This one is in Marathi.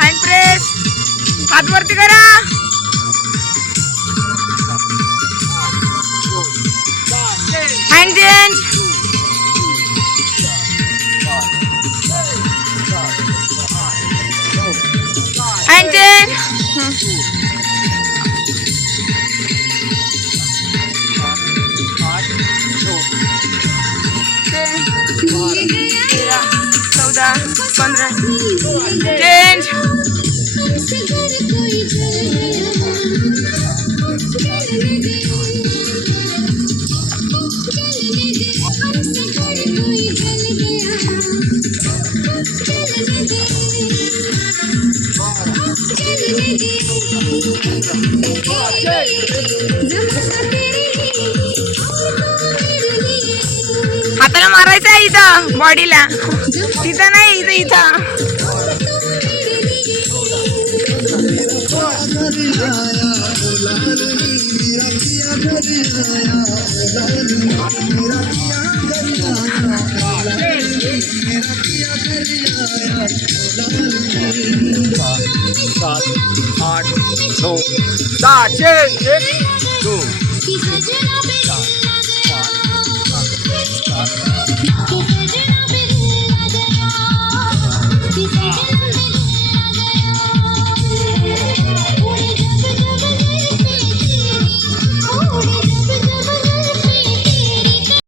हँड प्रेस, हात वरती करा. Hand change. Hand change. तेरा 14 15 चेंज. हाताला मारायचं आहे इथं बॉडीला, तिथं नाही, इथं इथं. सात आठ नऊ 10 चेंज 1 2 3 4 5